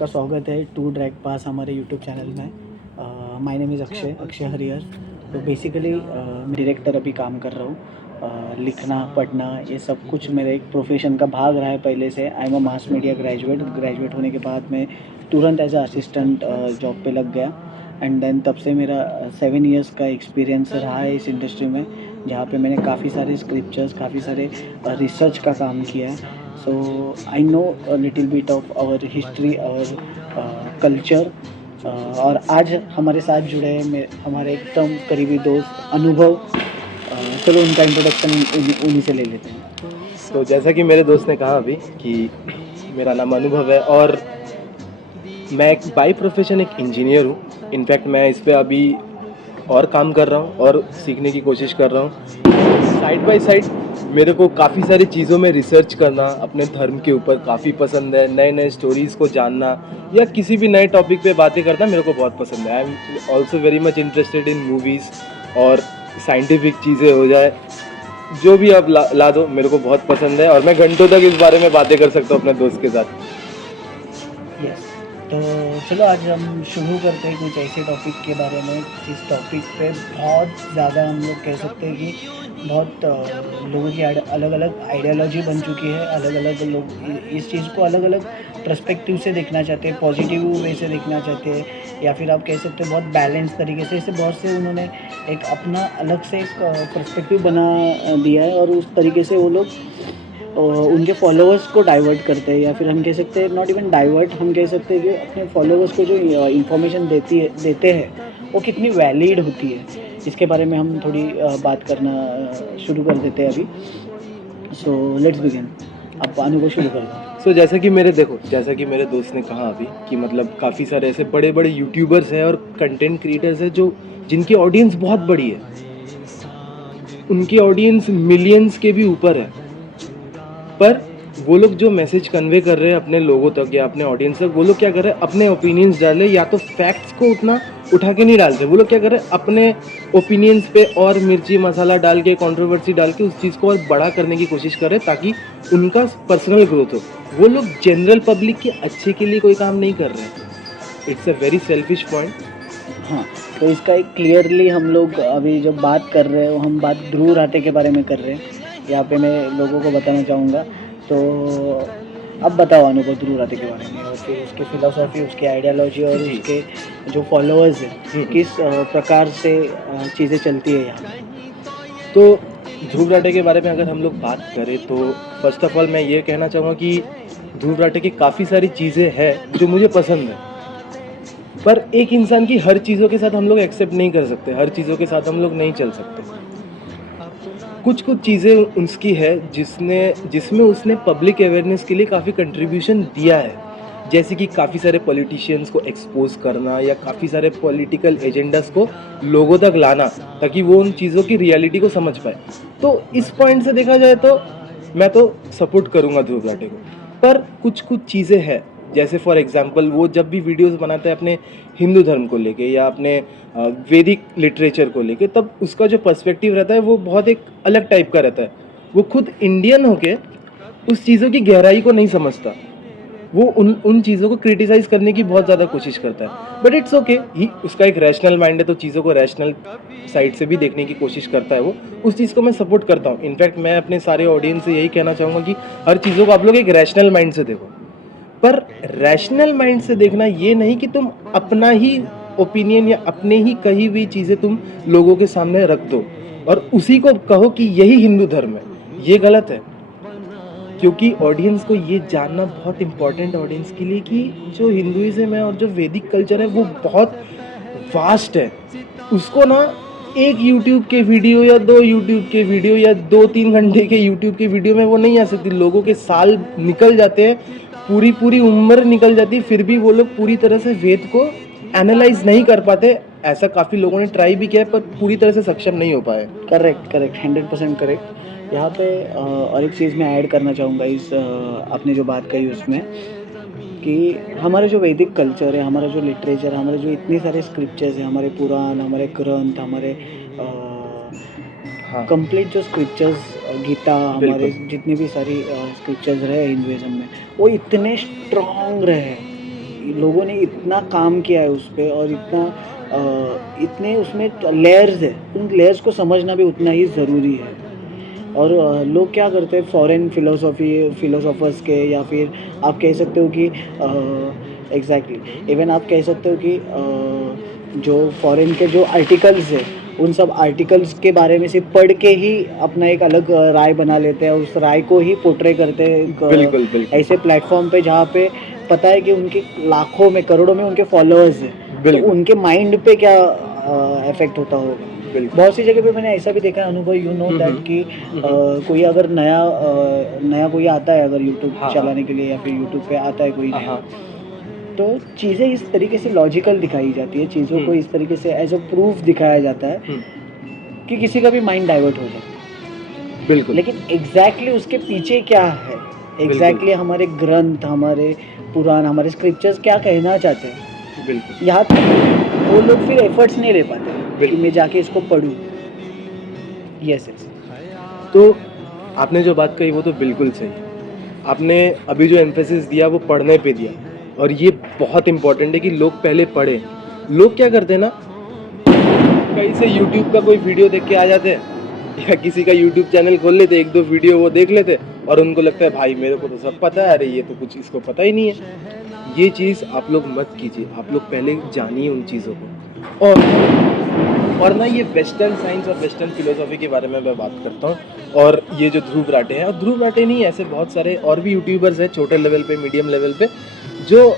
आपका स्वागत है टू ड्रैग पास हमारे यूट्यूब चैनल में। My name is Akshay Harihar. तो बेसिकली मैं डायरेक्टर अभी काम कर रहा हूँ। लिखना पढ़ना ये सब कुछ मेरे एक प्रोफेशन का भाग रहा है पहले से। I am a mass media graduate होने के बाद मैं तुरंत एज अ असिस्टेंट जॉब पे लग गया। एंड देन तब से मेरा 7 इयर्स का एक्सपीरियंस रहा है इस इंडस्ट्री में, जहाँ पे मैंने काफ़ी सारे स्क्रिप्चर्स, काफ़ी सारे रिसर्च का काम किया है। So I know little bit of our history, our culture. और आज हमारे साथ जुड़े हैं हमारे एकदम करीबी दोस्त अनुभव। चलो उनका इंट्रोडक्शन उन्हीं से ले लेते हैं। तो जैसा कि मेरे दोस्त ने कहा अभी कि मेरा नाम अनुभव है और मैं एक बाई प्रोफेशन एक इंजीनियर हूँ। इनफैक्ट मैं इस पे अभी और काम कर रहा हूँ और सीखने की कोशिश कर रहा हूँ। साइड बाय साइड मेरे को काफ़ी सारी चीज़ों में रिसर्च करना अपने धर्म के ऊपर काफ़ी पसंद है। नए नए स्टोरीज़ को जानना या किसी भी नए टॉपिक पे बातें करना मेरे को बहुत पसंद है। I am also very much interested in movies और साइंटिफिक चीज़ें हो जाए, जो भी आप ला दो मेरे को बहुत पसंद है और मैं घंटों तक इस बारे में बातें कर सकता हूँ अपने दोस्त के साथ। यस, तो चलो आज हम शुरू करते हैं कुछ ऐसे टॉपिक के बारे में जिस टॉपिक पे बहुत ज़्यादा हम लोग कह सकते हैं कि बहुत लोगों की अलग अलग आइडियोलॉजी बन चुकी है। अलग अलग लोग इस चीज़ को अलग अलग पर्सपेक्टिव से देखना चाहते हैं, पॉजिटिव वे से देखना चाहते हैं, या फिर आप कह सकते हैं बहुत बैलेंस तरीके से। इससे बहुत से उन्होंने एक अपना अलग से एक पर्सपेक्टिव बना दिया है और उस तरीके से वो लोग उनके फॉलोअर्स को डाइवर्ट करते हैं, या फिर हम कह सकते हैं नॉट इवन डाइवर्ट, हम कह सकते हैं कि अपने फॉलोअर्स को जो इंफॉर्मेशन देते हैं वो कितनी वैलिड होती है। इसके बारे में हम थोड़ी बात करना शुरू कर देते हैं अभी। So let's begin. आप अनुभव शुरू कर दो। जैसा कि मेरे दोस्त ने कहा अभी कि मतलब काफ़ी सारे ऐसे बड़े बड़े यूट्यूबर्स हैं और कंटेंट क्रिएटर्स हैं जो जिनकी ऑडियंस बहुत बड़ी है, उनकी ऑडियंस मिलियंस के भी ऊपर है, पर वो लोग जो मैसेज कन्वे कर रहे हैं अपने लोगों तक या अपने ऑडियंस तक, वो लोग क्या कर रहे हैं अपने ओपिनियंस डाले, या तो फैक्ट्स को उतना उठा के नहीं डालते। वो लोग क्या कर रहे हैं अपने ओपिनियंस पे और मिर्ची मसाला डाल के, कंट्रोवर्सी डाल के उस चीज़ को और बड़ा करने की कोशिश कर रहे हैं ताकि उनका पर्सनल ग्रोथ हो। वो लोग जनरल पब्लिक के अच्छे के लिए कोई काम नहीं कर रहे हैं। It's a very selfish point. हाँ, तो इसका एक क्लियरली हम लोग अभी जब बात कर रहे हैं हम बात ध्रुव राठे के बारे में कर रहे हैं। यहाँ पे मैं लोगों को बताना चाहूँगा। तो अब बताओ अनुभव ध्रुव राठे के बारे में, और फिर उसकी फिलोसॉफी, उसकी आइडियोलॉजी और जी। उसके जो फॉलोअर्स हैं किस प्रकार से चीज़ें चलती है यहाँ पे। तो ध्रुव राठे के बारे में अगर हम लोग बात करें तो फर्स्ट ऑफ ऑल मैं ये कहना चाहूँगा कि ध्रुव राठे की काफ़ी सारी चीज़ें हैं जो मुझे पसंद है, पर एक इंसान की हर चीज़ों के साथ हम लोग एक्सेप्ट नहीं कर सकते, हर चीज़ों के साथ हम लोग नहीं चल सकते। कुछ कुछ चीज़ें उसकी है जिसमें उसने पब्लिक अवेयरनेस के लिए काफ़ी कंट्रीब्यूशन दिया है, जैसे कि काफ़ी सारे पॉलिटिशियंस को एक्सपोज करना या काफ़ी सारे पॉलिटिकल एजेंडास को लोगों तक लाना ताकि वो उन चीज़ों की रियलिटी को समझ पाए। तो इस पॉइंट से देखा जाए तो मैं तो सपोर्ट करूँगा ध्रुव राठे को, पर कुछ कुछ चीज़ें हैं, जैसे फॉर एग्जांपल वो जब भी वीडियोस बनाता है अपने हिंदू धर्म को लेके या अपने वैदिक लिटरेचर को लेके, तब उसका जो पर्सपेक्टिव रहता है वो बहुत एक अलग टाइप का रहता है। वो खुद इंडियन होके उस चीज़ों की गहराई को नहीं समझता, वो उन चीज़ों को क्रिटिसाइज़ करने की बहुत ज़्यादा कोशिश करता है। बट इट्स ओके, ही उसका एक रैशनल माइंड है तो चीज़ों को रैशनल साइड से भी देखने की कोशिश करता है वो, उस चीज़ को मैं सपोर्ट करता हूँ। इनफैक्ट मैं अपने सारे ऑडियंस से यही कहना चाहूँगा कि हर चीज़ों को आप लोग एक रैशनल माइंड से देखो, पर रैशनल माइंड से देखना ये नहीं कि तुम अपना ही ओपिनियन या अपने ही कही हुई चीज़ें तुम लोगों के सामने रख दो और उसी को कहो कि यही हिंदू धर्म है। ये गलत है, क्योंकि ऑडियंस को ये जानना बहुत इम्पोर्टेंट है ऑडियंस के लिए कि जो हिंदुइज्म है और जो वैदिक कल्चर है वो बहुत वास्ट है। उसको ना एक यूट्यूब के वीडियो या दो यूट्यूब के वीडियो या 2-3 घंटे के यूट्यूब के वीडियो में वो नहीं आ सकती। लोगों के साल निकल जाते हैं, पूरी पूरी उम्र निकल जाती है, फिर भी वो लोग पूरी तरह से वेद को एनालाइज नहीं कर पाते। ऐसा काफ़ी लोगों ने ट्राई भी किया है पर पूरी तरह से सक्षम नहीं हो पाए। Correct 100% correct. यहाँ पे और एक चीज़ मैं ऐड करना चाहूँगा इस आपने जो बात कही उसमें, कि हमारा जो वैदिक कल्चर है, हमारा जो लिटरेचर, हमारे जो इतने सारे स्क्रिप्चर्स हैं, हमारे पुराण, हमारे ग्रंथ, हमारे हाँ, कंप्लीट जो स्क्रिप्चर्स, गीता, हमारे जितनी भी सारी स्क्रिप्चर्स रहे हिंदुइज्म में, वो इतने स्ट्रॉन्ग रहे लोगों ने इतना काम किया है उस पे और इतने उसमें लेयर्स है, उन लेयर्स को समझना भी उतना ही ज़रूरी है। और लोग क्या करते हैं फॉरेन फिलोसोफर्स के, या फिर आप कह सकते हो कि एग्जैक्टली इवन आप कह सकते हो कि जो फॉरेन के जो आर्टिकल्स है, उन सब आर्टिकल्स के बारे में सिर्फ पढ़ के ही अपना एक अलग राय बना लेते हैं, उस राय को ही पोर्ट्रे करते हैं बिल्कुल बिल्कुल ऐसे प्लेटफॉर्म पे जहाँ पे पता है कि उनके लाखों में करोड़ों में उनके फॉलोअर्स हैं, तो बिल्कुल उनके माइंड पे क्या इफेक्ट होता होगा। बिल्कुल। बहुत सी जगह पे मैंने ऐसा भी देखा है अनुभव, यू नो दैट कि कोई अगर नया कोई आता है अगर यूट्यूब हाँ, चलाने के लिए, या फिर यूट्यूब पे आता है कोई नया, हाँ तो चीज़ें इस तरीके से लॉजिकल दिखाई जाती है, चीज़ों को इस तरीके से एज अ प्रूफ दिखाया जाता है कि किसी का भी माइंड डाइवर्ट हो जाए। बिल्कुल लेकिन एग्जैक्टली उसके पीछे क्या है, एग्जैक्टली हमारे ग्रंथ, हमारे पुराण, हमारे स्क्रिप्चर्स क्या कहना चाहते हैं, बिल्कुल यहाँ तक वो लोग फिर एफर्ट्स नहीं ले पाते कि बिल्कुल। मैं जाके इसको पढूं। Yes yes. तो आपने जो बात कही वो तो बिल्कुल सही है। आपने अभी जो एम्फेसिस दिया वो पढ़ने पे दिया, और ये बहुत इम्पोर्टेंट है कि लोग पहले पढ़ें। लोग क्या करते हैं ना, कहीं से यूट्यूब का कोई वीडियो देख के आ जाते हैं, या किसी का यूट्यूब चैनल खोल लेते, एक दो वीडियो वो देख लेते, और उनको लगता है भाई मेरे को तो सब पता है, अरे ये तो कुछ इसको पता ही नहीं है। ये चीज़ आप लोग मत कीजिए, आप लोग पहले जानिए उन चीज़ों को। और ना ये वेस्टर्न साइंस और वेस्टर्न फिलोसॉफी के बारे में मैं बात करता हूँ, और ये जो ध्रुव राटे हैं, और ध्रुव राटे नहीं, ऐसे बहुत सारे और भी यूट्यूबर्स हैं छोटे लेवल पे, मीडियम लेवल पे, जो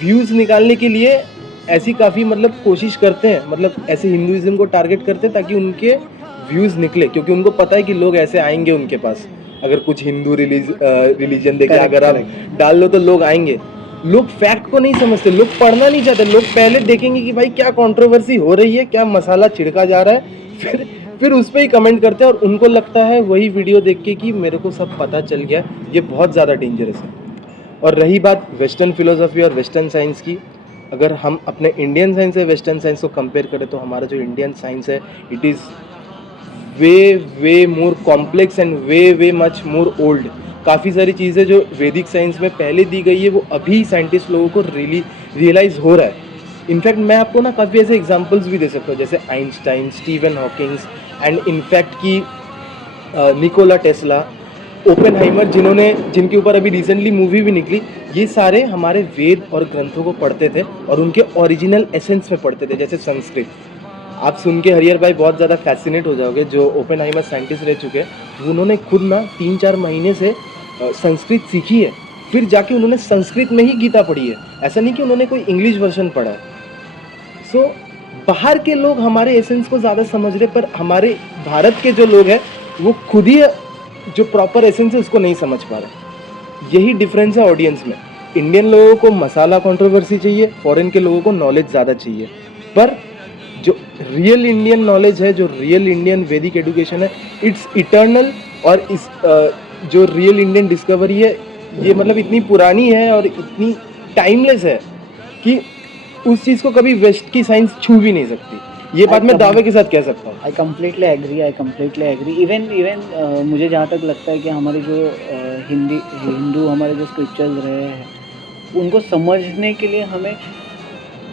व्यूज़ निकालने के लिए ऐसी काफ़ी मतलब कोशिश करते हैं, मतलब ऐसे हिंदुइज्म को टारगेट करते हैं ताकि उनके व्यूज़ निकले, क्योंकि उनको पता है कि लोग ऐसे आएंगे उनके पास। अगर कुछ हिंदू रिलीजन देखे अगर आप डाल लो तो लोग आएंगे। लोग फैक्ट को नहीं समझते, लोग पढ़ना नहीं चाहते, लोग पहले देखेंगे कि भाई क्या कंट्रोवर्सी हो रही है, क्या मसाला छिड़का जा रहा है, फिर उस पर ही कमेंट करते हैं, और उनको लगता है वही वीडियो देख के कि मेरे को सब पता चल गया। ये बहुत ज़्यादा डेंजरस है। और रही बात वेस्टर्न फिलोसॉफी और वेस्टर्न साइंस की, अगर हम अपने इंडियन साइंस से वेस्टर्न साइंस को कंपेयर करें तो हमारा जो इंडियन साइंस है, it is way more complex and way much more old. काफ़ी सारी चीज़ें जो वैदिक साइंस में पहले दी गई है वो अभी साइंटिस्ट लोगों को रियलाइज़ हो रहा है। इनफैक्ट मैं आपको ना काफ़ी ऐसे एग्जांपल्स भी दे सकता हूँ, जैसे Einstein, Stephen Hawkings, and in fact की निकोला टेस्ला, ओपेनहाइमर, जिनके ऊपर अभी रिसेंटली मूवी भी निकली। ये सारे हमारे वेद और ग्रंथों को पढ़ते थे और उनके ओरिजिनल एसेंस में पढ़ते थे, जैसे संस्कृत। आप सुन के हरियर भाई बहुत ज़्यादा फैसिनेट हो जाओगे, जो ओपेनहाइमर साइंटिस्ट रह चुके हैं, उन्होंने खुद ना 3-4 महीने से संस्कृत सीखी है, फिर जाके उन्होंने संस्कृत में ही गीता पढ़ी है। ऐसा नहीं कि उन्होंने कोई इंग्लिश वर्जन पढ़ा है। सो बाहर के लोग हमारे एसेंस को ज़्यादा समझ रहे, पर हमारे भारत के जो लोग हैं वो खुद ही जो प्रॉपर एसेंस है उसको नहीं समझ पा रहे। यही डिफरेंस है ऑडियंस में। इंडियन लोगों को मसाला कंट्रोवर्सी चाहिए, फॉरेन के लोगों को नॉलेज ज़्यादा चाहिए। पर जो रियल इंडियन नॉलेज है, जो रियल इंडियन वैदिक एजुकेशन है, इट्स इटर्नल। और इस जो रियल इंडियन डिस्कवरी है, ये मतलब इतनी पुरानी है और इतनी टाइमलेस है कि उस चीज़ को कभी वेस्ट की साइंस छू भी नहीं सकती। ये बात मैं दावे के साथ कह सकता हूँ। I completely agree. इवन मुझे जहाँ तक लगता है कि हमारे जो हिंदू हमारे जो स्क्रिप्चर्स रहे हैं, उनको समझने के लिए हमें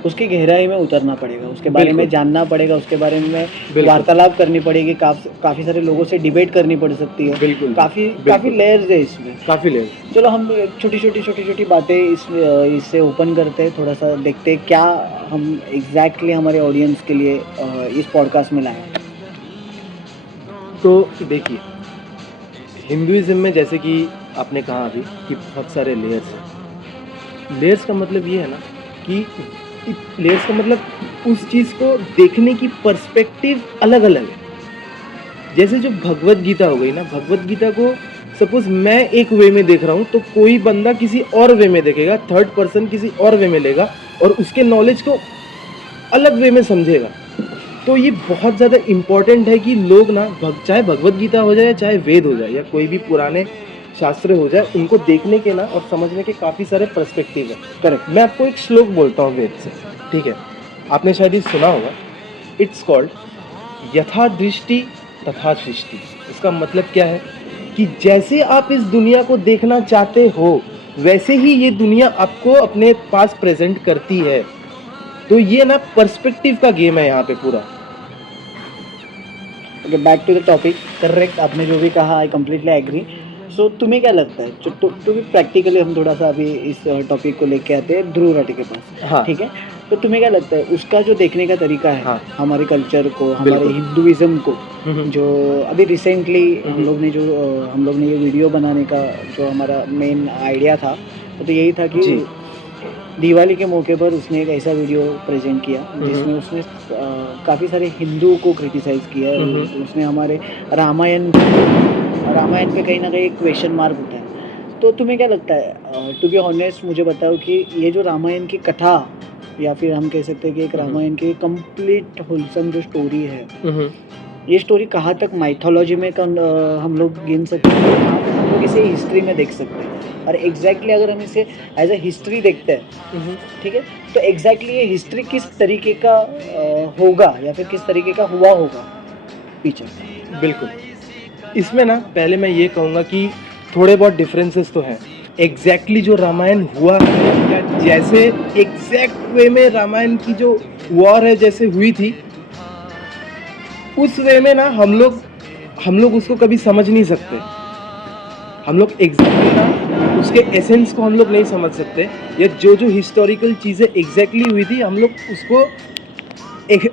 उसकी गहराई में उतरना पड़ेगा, उसके बारे में जानना पड़ेगा, उसके बारे में वार्तालाप करनी पड़ेगी, काफ़ी सारे लोगों से डिबेट करनी पड़ सकती है। बिल्कुल काफ़ी लेयर्स है इसमें, काफ़ी लेयर्स। चलो हम छोटी बातें इससे ओपन करते हैं, थोड़ा सा देखते हैं क्या हम एग्जैक्टली हमारे ऑडियंस के लिए इस पॉडकास्ट में लाएं। तो देखिए, हिंदुइज्म में जैसे कि आपने कहा अभी कि बहुत सारे लेयर्स हैं। लेयर्स का मतलब ये है ना कि लेयर्स का मतलब उस चीज़ को देखने की पर्सपेक्टिव अलग अलग है। जैसे जो भगवत गीता हो गई ना, भगवत गीता को सपोज मैं एक वे में देख रहा हूँ, तो कोई बंदा किसी और वे में देखेगा, थर्ड पर्सन किसी और वे में लेगा और उसके नॉलेज को अलग वे में समझेगा। तो ये बहुत ज़्यादा इम्पॉर्टेंट है कि लोग ना चाहे भगवत गीता हो जाए, चाहे वेद हो जाए, या कोई भी पुराने शास्त्र हो जाए, उनको देखने के ना और समझने के काफ़ी सारे पर्सपेक्टिव है। करेक्ट। मैं आपको एक श्लोक बोलता हूँ वेद से, ठीक है? आपने शायद ये सुना होगा। इट्स कॉल्ड यथा दृष्टि तथा सृष्टि। इसका मतलब क्या है कि जैसे आप इस दुनिया को देखना चाहते हो, वैसे ही ये दुनिया आपको अपने पास प्रेजेंट करती है। तो ये ना पर्सपेक्टिव का गेम है यहाँ पे पूरा। Okay, back to the topic. Correct, आपने जो भी कहा आई कम्प्लीटली एग्री। सो तुम्हें क्या लगता है, तो प्रैक्टिकली हम थोड़ा सा अभी इस टॉपिक को लेके आते हैं ध्रुव राठी के पास। हाँ। ठीक है, तो तुम्हें क्या लगता है उसका जो देखने का तरीका है, हाँ। हमारे कल्चर को, हमारे बिल्कुल। हिंदुइज्म को, हम्म। जो अभी रिसेंटली हम्म। हम लोग ने ये वीडियो बनाने का जो हमारा मेन आइडिया था, तो यही था कि जी। दिवाली के मौके पर उसने एक ऐसा वीडियो प्रेजेंट किया जिसमें उसने काफ़ी सारे हिंदुओं को क्रिटिसाइज़ किया है। उसने हमारे रामायण पे कहीं ना कहीं क्वेश्चन मार्क उठाया। तो तुम्हें क्या लगता है, टू बी ऑनेस्ट मुझे बताओ कि ये जो रामायण की कथा, या फिर हम कह सकते हैं कि एक रामायण की कंप्लीट होलसम जो स्टोरी है, ये स्टोरी कहाँ तक माइथोलॉजी में हम लोग गिन सकते हैं, कहाँ तक हम लोग इसे हिस्ट्री में देख सकते हैं, और एग्जैक्टली अगर हम इसे एज अ हिस्ट्री देखते हैं, ठीक है, तो एग्जैक्टली ये हिस्ट्री किस तरीके का होगा या फिर किस तरीके का हुआ होगा पीछे। बिल्कुल। इसमें ना पहले मैं ये कहूँगा कि थोड़े बहुत डिफरेंसेस तो हैं। एग्जैक्टली जो रामायण हुआ है, या जैसे एग्जैक्ट वे में रामायण की जो वॉर है जैसे हुई थी, उस वे में ना हम लोग उसको कभी समझ नहीं सकते। हम लोग एग्जैक्टली ना उसके एसेंस को हम लोग नहीं समझ सकते, या जो हिस्टोरिकल चीज़ें एग्जैक्टली हुई थी हम लोग उसको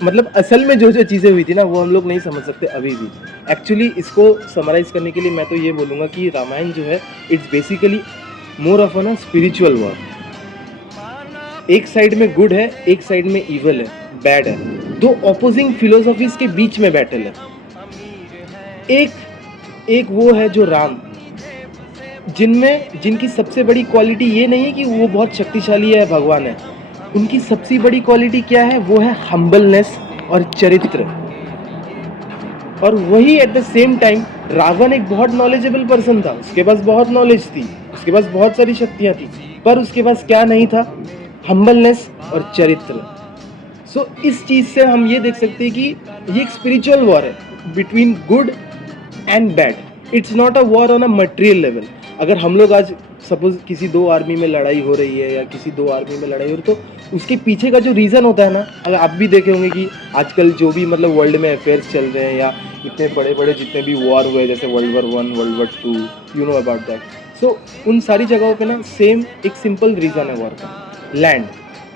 मतलब असल में जो चीज़ें हुई थी ना वो हम लोग नहीं समझ सकते अभी भी। एक्चुअली इसको समराइज़ करने के लिए मैं तो ये बोलूँगा कि रामायण जो है it's basically more of a spiritual war. एक साइड में गुड है, एक साइड में इवल है, बैड है। दो ऑपोजिंग फिलोसॉफीज के बीच में बैटल है। एक वो है जो राम, जिनकी सबसे बड़ी क्वालिटी ये नहीं है कि वो बहुत शक्तिशाली है, भगवान है। उनकी सबसे बड़ी क्वालिटी क्या है, वो है हम्बलनेस और चरित्र। और वही at the same time Ravan एक बहुत नॉलेजेबल पर्सन था, उसके पास बहुत नॉलेज थी, उसके पास बहुत सारी शक्तियाँ थी, पर उसके पास क्या नहीं था, हम्बलनेस और चरित्र। सो इस चीज़ से हम ये देख सकते हैं कि ये एक स्पिरिचुअल वॉर है between good and bad. It's not a war on a material level. अगर हम लोग आज सपोज किसी दो आर्मी में लड़ाई हो रही है, या किसी दो आर्मी में लड़ाई हो रही है, तो उसके पीछे का जो रीज़न होता है ना, अगर आप भी देखे होंगे कि आजकल जो भी मतलब वर्ल्ड में अफेयर्स चल रहे हैं, या इतने बड़े बड़े जितने भी वॉर हुए, जैसे world war 1, world war 2, you know about that. So उन सारी जगहों पे ना सेम एक सिंपल रीज़न है वॉर का, लैंड।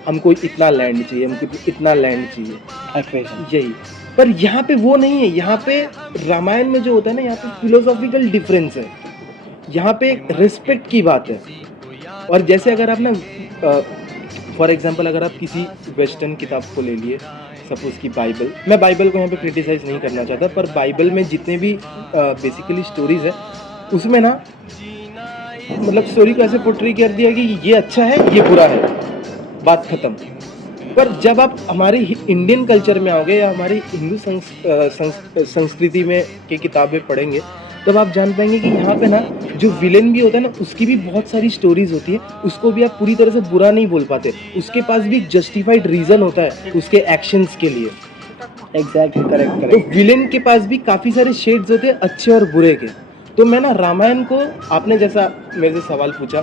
हमको इतना लैंड चाहिए, हमको इतना लैंड चाहिए, यही। पर यहाँ पे वो नहीं है। यहाँ पे रामायण में जो होता है ना, यहाँ पे फिलोसॉफिकल डिफरेंस है, यहाँ पे रिस्पेक्ट की बात है। और जैसे अगर आप ना फॉर एग्जांपल अगर आप किसी वेस्टर्न किताब को ले लिए, सपोज की बाइबल, मैं बाइबल को यहाँ पे क्रिटिसाइज़ नहीं करना चाहता, पर बाइबल में जितने भी बेसिकली स्टोरीज है, उसमें ना मतलब स्टोरी को ऐसे पोर्ट्रे कर दिया कि ये अच्छा है, ये बुरा है, बात खत्म। पर जब आप हमारे इंडियन कल्चर में आओगे, या हमारी हिंदू संस्कृति में की किताबें पढ़ेंगे, तब आप जान पाएंगे कि यहाँ पे ना जो विलेन भी होता है ना, उसकी भी बहुत सारी स्टोरीज होती है। उसको भी आप पूरी तरह से बुरा नहीं बोल पाते, उसके पास भी एक जस्टिफाइड रीज़न होता है उसके एक्शंस के लिए। एग्जैक्टली, करेक्ट तो करेक्ट। विलेन के पास भी काफ़ी सारे शेड्स होते हैं, अच्छे और बुरे के। तो मैं ना रामायण को, आपने जैसा मेरे से सवाल पूछा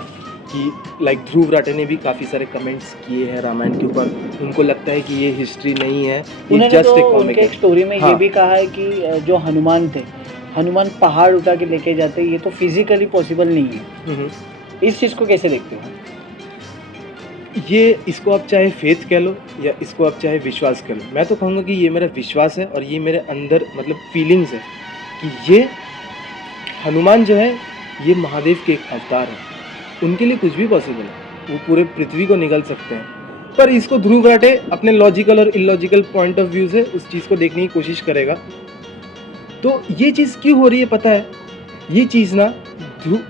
कि लाइक ध्रुव राठे ने भी काफ़ी सारे कमेंट्स किए हैं रामायण के ऊपर, उनको लगता है कि ये हिस्ट्री नहीं है, ये उन्होंने जस्ट तो एक कॉमिक उनके है। एक स्टोरी में ये हाँ। भी कहा है कि जो हनुमान थे, हनुमान पहाड़ उठा के लेके जाते, ये तो फिजिकली पॉसिबल नहीं है। इस चीज़ को कैसे देखते हो? ये इसको आप चाहे फेथ कह लो, या इसको आप चाहे विश्वास कह लो। मैं तो कहूँगा कि ये मेरा विश्वास है, और ये मेरे अंदर मतलब फीलिंग्स है कि ये हनुमान जो है ये महादेव के एक अवतार है। उनके लिए कुछ भी पॉसिबल है, वो पूरे पृथ्वी को निगल सकते हैं। पर इसको ध्रुव राठे अपने लॉजिकल और इलॉजिकल पॉइंट ऑफ व्यू से उस चीज़ को देखने की कोशिश करेगा। तो ये चीज़ क्यों हो रही है पता है? ये चीज़ ना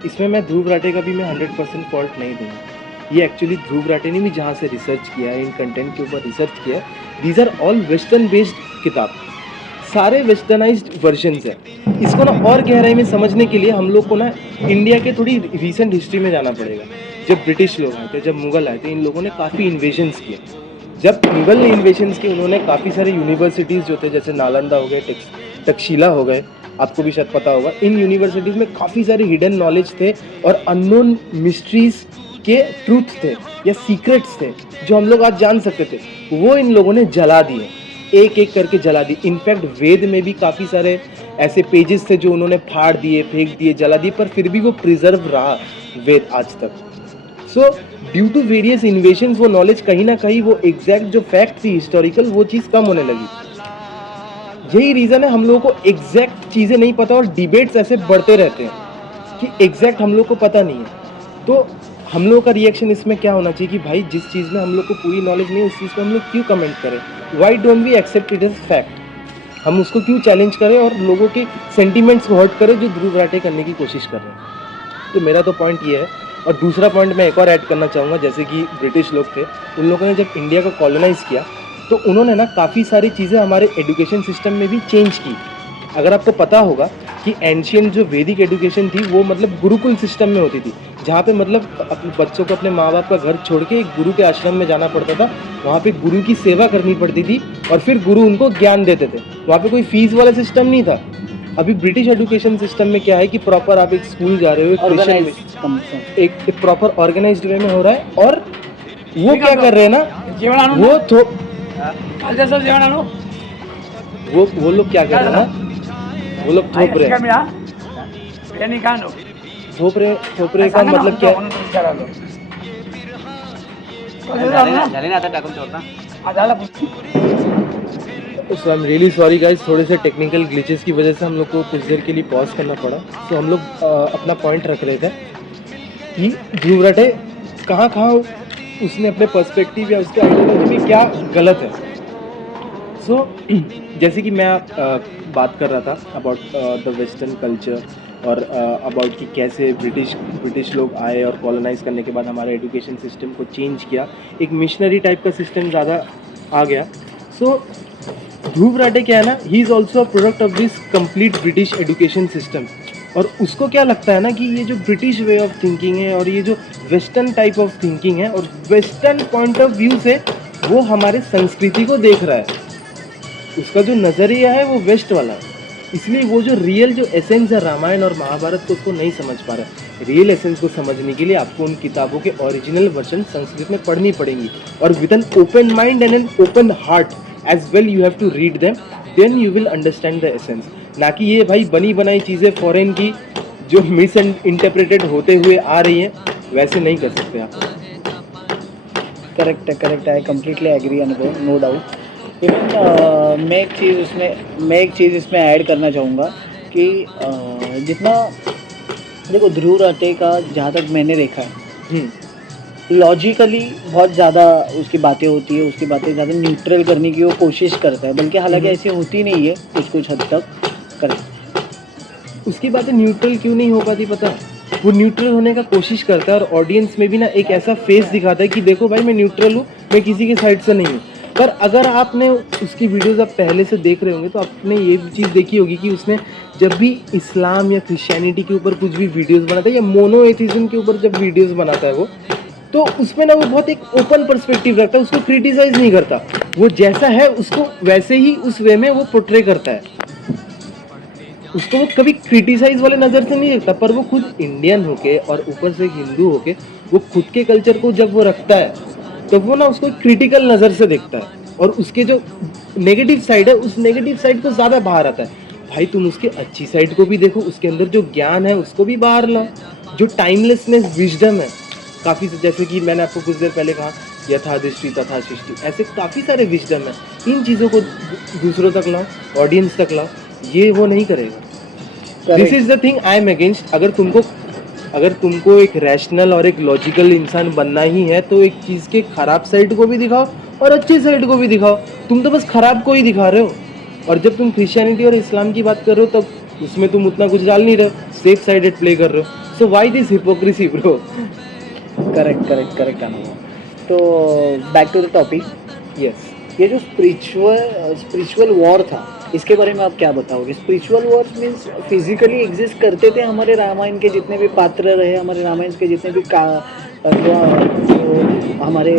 इसमें मैं ध्रुव राठे का भी मैं 100% फॉल्ट नहीं दूँगा। ये एक्चुअली ध्रुव राठे ने भी जहाँ से रिसर्च किया है, इन कंटेंट के ऊपर रिसर्च किया है, these are all western based किताब, सारे वेस्टर्नाइज्ड वर्जन्स है। इसको ना और गहराई में समझने के लिए हम लोग को ना इंडिया के थोड़ी रीसेंट हिस्ट्री में जाना पड़ेगा। जब ब्रिटिश लोग आए थे, जब मुग़ल आए थे, इन लोगों ने काफ़ी इन्वेजन्स किए। जब मुग़ल ने इन्वेजन्स किए, उन्होंने काफ़ी सारे यूनिवर्सिटीज़ जो थे, जैसे नालंदा हो गए, तक्षशिला हो गए, आपको भी शायद पता होगा, इन यूनिवर्सिटीज़ में काफ़ी सारे हिडन नॉलेज थे और अननोन मिस्ट्रीज़ के ट्रूथ थे या सीक्रेट्स थे जो हम लोग आज जान सकते थे, वो इन लोगों ने जला दिए, एक एक करके जला दिए। इनफैक्ट वेद में भी काफ़ी सारे ऐसे पेजेस थे जो उन्होंने फाड़ दिए, फेंक दिए, जला दिए, पर फिर भी वो प्रिजर्व रहा वेद आज तक। सो ड्यू टू वेरियस इन्वेशंस वो नॉलेज कहीं ना कहीं, वो एग्जैक्ट जो फैक्ट थी हिस्टोरिकल, वो चीज़ कम होने लगी। यही रीज़न है हम लोगों को एग्जैक्ट चीज़ें नहीं पता और डिबेट्स ऐसे बढ़ते रहते हैं कि एग्जैक्ट हम लोग को पता नहीं है। तो हम लोगों का रिएक्शन इसमें क्या होना चाहिए कि भाई जिस चीज़ में हम लोग को पूरी नॉलेज नहीं, उस चीज़ को हम लोग क्यों कमेंट करें? Why don't we accept it as fact? हम उसको क्यों चैलेंज करें और लोगों के सेंटिमेंट्स को हर्ट करें जो ध्रुव राठे करने की कोशिश कर रहे हैं? तो मेरा तो पॉइंट ये है। और दूसरा पॉइंट मैं एक और ऐड करना चाहूँगा, जैसे कि ब्रिटिश लोग थे, उन लोगों ने जब इंडिया को कॉलोनाइज़ किया तो उन्होंने ना काफ़ी सारी चीज़ें हमारे एजुकेशन सिस्टम में भी चेंज की। अगर आपको पता होगा कि एंशियंट जो वैदिक एजुकेशन थी वो मतलब गुरुकुल सिस्टम में होती थी, जहाँ पे मतलब अपने बच्चों को अपने माँ बाप का घर छोड़ के एक गुरु के आश्रम में जाना पड़ता था, वहाँ पे गुरु की सेवा करनी पड़ती थी और फिर गुरु उनको ज्ञान देते थे। वहाँ पे कोई फीस वाला सिस्टम नहीं था। अभी ब्रिटिश एजुकेशन सिस्टम में क्या है कि प्रॉपर आप एक स्कूल जा रहे हो, एक प्रॉपर ऑर्गेनाइज्ड वे में हो रहा है, और वो क्या कर रहे हैं ना, वो लोग क्या कर रहे हैं ना, वो लोग थोप रहे का मतलब क्या है? So I am really sorry guys, थोड़े से टेक्निकल ग्लिचेस की वजह से हम लोग को कुछ देर के लिए पॉज करना पड़ा। सो हम लोग अपना पॉइंट रख रहे थे कि ध्रुव राठे कहाँ उसने अपने पर्सपेक्टिव या उसके आइडियोलॉजी में क्या गलत है। सो जैसे कि मैं बात कर रहा था अबाउट द वेस्टर्न कल्चर और अबाउट कि कैसे ब्रिटिश लोग आए और कॉलोनाइज़ करने के बाद हमारे एजुकेशन सिस्टम को चेंज किया, एक मिशनरी टाइप का सिस्टम ज़्यादा आ गया। सो ध्रुव राठे क्या है ना, he is also a product of this complete British education system. और उसको क्या लगता है ना कि ये जो ब्रिटिश वे ऑफ थिंकिंग है और ये जो वेस्टर्न टाइप ऑफ थिंकिंग है और वेस्टर्न पॉइंट ऑफ व्यू से वो हमारे संस्कृति को देख रहा है, उसका जो नज़रिया है वो वेस्ट वाला है। इसलिए वो जो रियल जो एसेंस है रामायण और महाभारत को उसको नहीं समझ पा रहा है। रियल एसेंस को समझने के लिए आपको उन किताबों के ओरिजिनल वर्जन संस्कृत में पढ़नी पड़ेंगी, और with an open mind and an open heart as well you have to read them, then you will understand the essence. ना कि ये भाई बनी बनाई चीज़ें फॉरेन की जो मिस इंटरप्रेटेड होते हुए आ रही हैं, वैसे नहीं कर सकते आप। करेक्ट है, आई कम्प्लीटली एग्री, अनुभव, नो डाउट। इवन मैं एक चीज़ इसमें ऐड करना चाहूँगा कि जितना देखो ध्रुव राठे का, जहाँ तक मैंने देखा है, लॉजिकली बहुत ज़्यादा उसकी बातें होती है, उसकी बातें ज़्यादा न्यूट्रल करने की वो कोशिश करता है, बल्कि हालांकि ऐसी होती नहीं है, कुछ हद तक कर। उसकी बातें न्यूट्रल क्यों नहीं हो पाती पता है? वो न्यूट्रल होने का कोशिश करता है और ऑडियंस में भी ना एक ऐसा फेस दिखाता है कि देखो भाई मैं न्यूट्रल हूँ, मैं किसी के साइड से नहीं हूँ। पर अगर आपने उसकी वीडियोस आप पहले से देख रहे होंगे तो आपने ये चीज़ देखी होगी कि उसने जब भी इस्लाम या क्रिश्चियनिटी के ऊपर कुछ भी वीडियोस बनाता है या मोनोएथिज्म के ऊपर जब वीडियोस बनाता है वो, तो उसमें ना वो बहुत एक ओपन पर्सपेक्टिव रखता है, उसको क्रिटिसाइज नहीं करता, वो जैसा है उसको वैसे ही उस वे में वो पोर्ट्रे करता है, उसको वो कभी क्रिटिसाइज वाले नज़र से नहीं देखता। पर वो खुद इंडियन होके और ऊपर से हिंदू होके वो खुद के कल्चर को जब वो रखता है तो वो ना उसको क्रिटिकल नज़र से देखता है, और उसके जो नेगेटिव साइड है उस नेगेटिव साइड को ज़्यादा बाहर आता है। भाई तुम उसके अच्छी साइड को भी देखो, उसके अंदर जो ज्ञान है उसको भी बाहर लाओ, जो टाइमलेसनेस विजडम है काफ़ी, जैसे कि मैंने आपको कुछ देर पहले कहा यथा दृष्टि तथा सृष्टि, ऐसे काफ़ी सारे विजडम है। इन चीज़ों को दूसरों तक लाओ, ऑडियंस तक लाओ, ये वो नहीं करेगा। This is the thing I am against. अगर तुमको एक रैशनल और एक लॉजिकल इंसान बनना ही है तो एक चीज़ के खराब साइड को भी दिखाओ और अच्छी साइड को भी दिखाओ। तुम तो बस खराब को ही दिखा रहे हो, और जब तुम क्रिश्चियनिटी और इस्लाम की बात कर रहे हो तब उसमें तुम उतना कुछ डाल नहीं रहे हो, सेफ साइडेड प्ले कर रहे हो। So why this hypocrisy bro? Correct Anubhav. तो back to the topic. Yes, ये जो स्पिरिचुअल वॉर था, इसके बारे में आप क्या बताओगे? Spiritual war means physically exist करते थे हमारे रामायण के जितने भी पात्र रहे, हमारे रामायण के जितने भी जो हमारे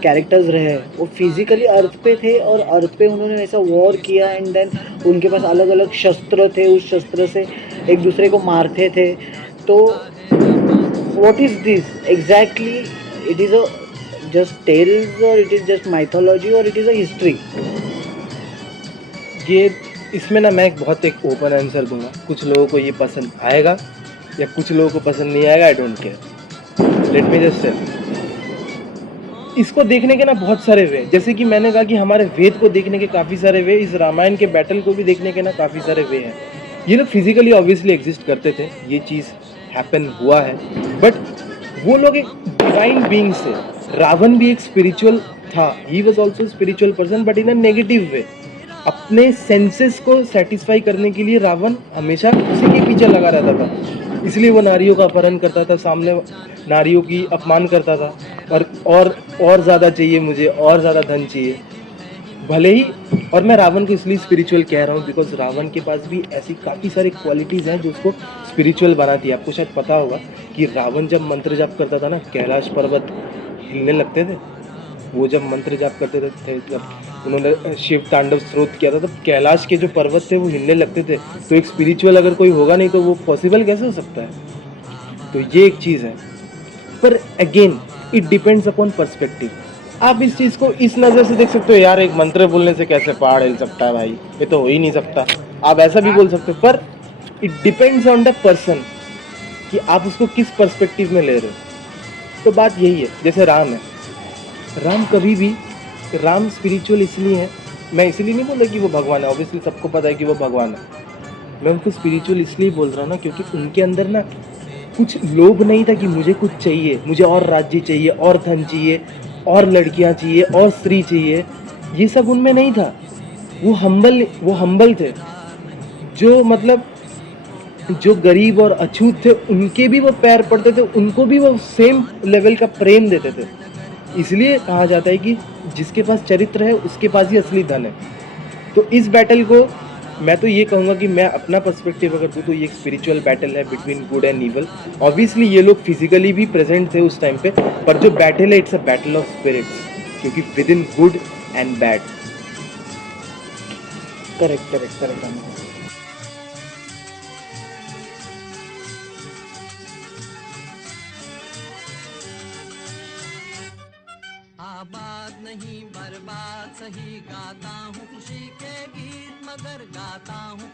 कैरेक्टर्स रहे वो फिजिकली अर्थ पे थे और अर्थ पे उन्होंने ऐसा वॉर किया एंड देन उनके पास अलग अलग शस्त्र थे, उस शस्त्र से एक दूसरे को मारते थे। तो what is this exactly? It is a just tales और इट इज़ जस्ट माइथोलॉजी और इट इज़ अ हिस्ट्री? ये इसमें ना मैं एक ओपन आंसर दूंगा। कुछ लोगों को ये पसंद आएगा या कुछ लोगों को पसंद नहीं आएगा, I don't care. Let me just tell, इसको देखने के ना बहुत सारे वे, जैसे कि मैंने कहा कि हमारे वेद को देखने के काफ़ी सारे वे, इस रामायण के बैटल को भी देखने के ना काफ़ी सारे वे हैं। ये लोग फिजिकली ऑब्वियसली एग्जिस्ट करते थे, ये चीज़ हैपन हुआ है, बट वो लोग एक डिवाइन बीइंग से, रावण भी एक स्पिरिचुअल था, he was also spiritual person but in a negative way. अपने सेंसेस को सेटिस्फाई करने के लिए रावण हमेशा उसी के पीछे लगा रहता था, इसलिए वो नारियों का अपहरण करता था, सामने नारियों की अपमान करता था, और ज़्यादा चाहिए मुझे, और ज़्यादा धन चाहिए भले ही। और मैं रावण को इसलिए स्पिरिचुअल कह रहा हूँ बिकॉज रावण के पास भी ऐसी काफ़ी सारी क्वालिटीज़ हैं जो उसको स्पिरिचुअल बनाती है। आपको शायद पता होगा कि रावण जब मंत्र जाप करता था ना, कैलाश पर्वत हिलने लगते थे। वो जब मंत्र जाप करते थे, जब उन्होंने शिव तांडव स्रोत किया था, तब कैलाश के जो पर्वत थे वो हिलने लगते थे। तो एक स्पिरिचुअल अगर कोई होगा नहीं तो वो पॉसिबल कैसे हो सकता है? तो ये एक चीज़ है। पर again it depends upon perspective. आप इस चीज़ को इस नज़र से देख सकते हो, यार एक मंत्र बोलने से कैसे पहाड़ हिल सकता है भाई, ये तो हो ही नहीं सकता। आप ऐसा भी बोल सकते हो, पर it depends on the person कि आप उसको किस पर्सपेक्टिव में ले रहे हो। तो बात यही है, जैसे राम है, राम कभी भी, राम स्पिरिचुअल इसलिए है, मैं इसलिए नहीं बोल रहा कि वो भगवान है, ऑब्वियसली सबको पता है कि वो भगवान है। मैं उनको स्पिरिचुअल इसलिए बोल रहा हूँ ना क्योंकि उनके अंदर ना कुछ लोभ नहीं था कि मुझे कुछ चाहिए, मुझे और राज्य चाहिए, और धन चाहिए, और लड़कियां चाहिए, और स्त्री चाहिए, ये सब उनमें नहीं था। वो हम्बल थे। जो मतलब जो गरीब और अछूत थे उनके भी वो पैर पड़ते थे, उनको भी वो सेम लेवल का प्रेम देते थे। इसलिए कहा जाता है कि जिसके पास चरित्र है उसके पास ही असली धन है। तो इस बैटल को मैं तो ये कहूँगा कि मैं अपना पर्सपेक्टिव अगर दूँ तो ये एक स्पिरिचुअल बैटल है between good and evil. Obviously ये लोग फिजिकली भी प्रेजेंट थे उस टाइम पे, पर जो बैटल है it's a battle of spirits, क्योंकि within good and bad. Correct correct correct. आबाद नहीं बर्बाद सही, गाता हूँ खुशी के गीत मगर गाता हूँ